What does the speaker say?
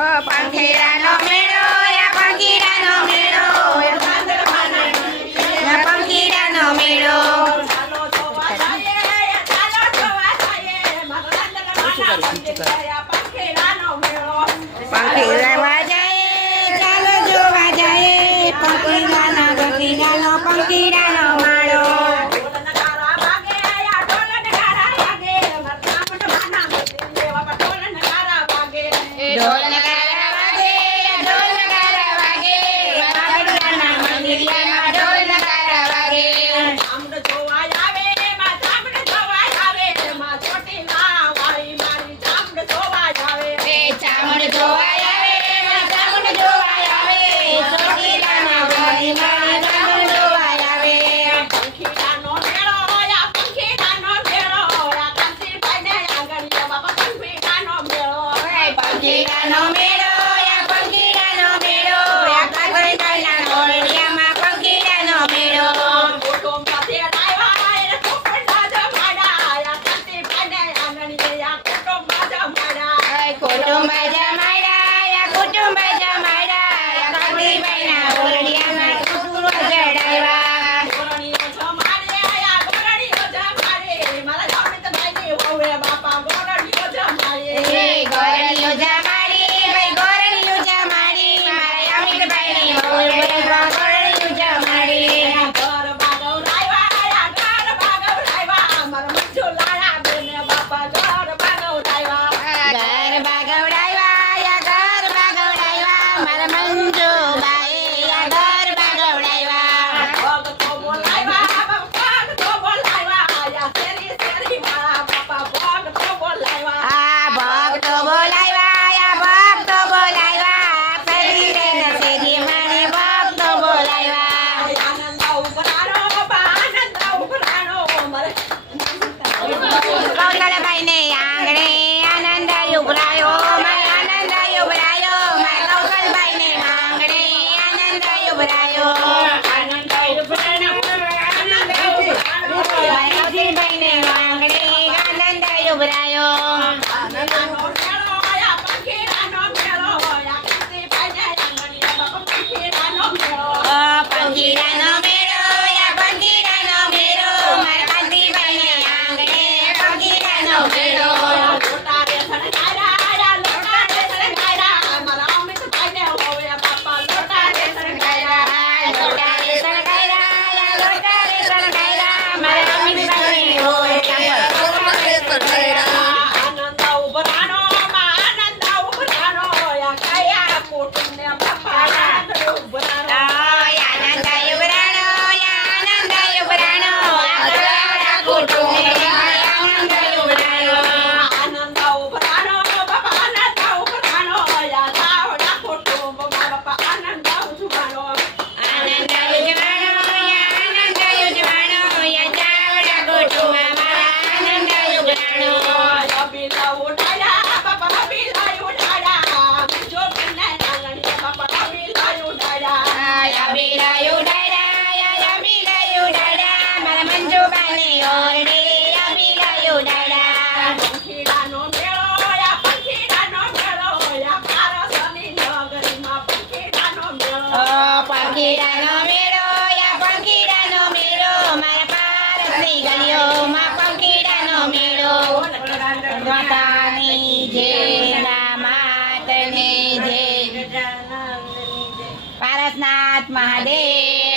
પંખીડાનો મેળો પંખીડાનો મેળો પંખીડાનો મેળો પંખીડા જાય ચાલો જોવા જાય પંખીડાનો પંખીડાનો પંખીડાનો માળો ઢોલ નગારા વાગે ઢોલ નગારા વાગે પાગડિયાના મંદિરિયામાં ઢોલ નગારા વાગે ચામડ જોવા આવે માં ચામડ જોવા આવે માં ચોટીલા વાળી મારી ચામડ જોવા આવે એ ચામડ જોવા આવે માં ચામડ જોવા આવે ચોટીલાના વાળી મારી ચામડ જોવા આવે પંખીડાનો મેળો પંખીડાનો મેળો કાંતિભાઈને આંગણીયા બાપા પંખીડાનો મેળો પંખીડાનો મેળો પંખીડાનો મેળો કાગળિયાના ઢોલિયામાં પંખીડાનો મેળો કુટુંબ સાથે આવ્યા કુટુંબમાં જમાડા કાંતિભાઈને આંગણીયા કુટુંબમાં જમાડા કુટુંબ જમાડ્યા કુટુંબ જમાડ્યા કાગળિયાના ઢોલિયામાં કુટુંબ જડાવ્યા ગોરણીઓ જમાડે મારા જામિતભાઈની વહુએ બાપા ગોરણીઓ જમાડે ગોરણીઓ જમાડી ભાઈ ગોરણીઓ જમાડી મારા અમિતભાઈની વહુએ ગોરણીઓ જમાડી ઘર બાગવડાવ્યા મારા મંજુ લાયા બેને બાપા ઘર બાગવડાવ્યા ઘર બાગવડાવ્યા ઘર બાગવડાવ્યા મારા મંજુબાઈ ઘર બાગવડાવ્યા ભગતો બોલાવ્યા શેરી મારા બાપા ભગતો બોલાવ્યા આ ભક્તો બોલાવ્યા ફરી રહીને શેરી મારે ભક્તો બોલાવ્યા આનંદ ઉભરાણો મારે કૌશલભાઈને આંગણે આનંદ ઉભરાયો મારે આનંદ ઉભરાયો મારા કૌશલભાઈને આંગણે આનંદ ઉભરાયો આનંદ ઉભરાણો મારા કૌશલભાઈને આંગણે આનંદ ઉભરાયો પંખીડાનો મેળો કાંતિભાઈને આંગણીયા બાપા પંખીડાનો મેળો પંખીડાનો મેળો પંખીડાનો મેળો મારા કાંતિભાઈને આંગણે પંખીડાનો મેળો લોટા રે સણગાયરા મારા અમિતભાઈને વહુએ બાપા લોટા રે સણગાયરા લોટા રે સણગાયરા મારા અમિતભાઈને હોય આનંદ ઉભરાણો કયા કુટુંબને બાપા આનંદ ઉભરાણો આનંદ ઉભરાણો આગળવાળા કુટુંબને આનંદ ઉભરાયો આનંદ ઉભરાણો બાપા આનંદ ઉભરાણો યાદાવડા કુટુંબમાં બાપા આનંદ ઉભરાણો આનંદ ઉજવાણો ચાવડા કુટુંબમાં મારા આનંદ ઉજવાણો અબીલા ઉડાયા બાપા અબીલા ઉડાયા જો બને નાંગણીયા બાપા અબીલા ઉડાયા અબીલા ઉડાડા મારા મંજુબાની ઓરડે અબીલા ઉડાડા પંખીડાનો મેળો પારસની નગરીમાં પંખીડાનો મેળો પંખીડાનો મેળો મારા પારસની ગલીઓમાં પંખીડાનો મેળો માતાની જય માતની જય પારસનાથ મહાદેવ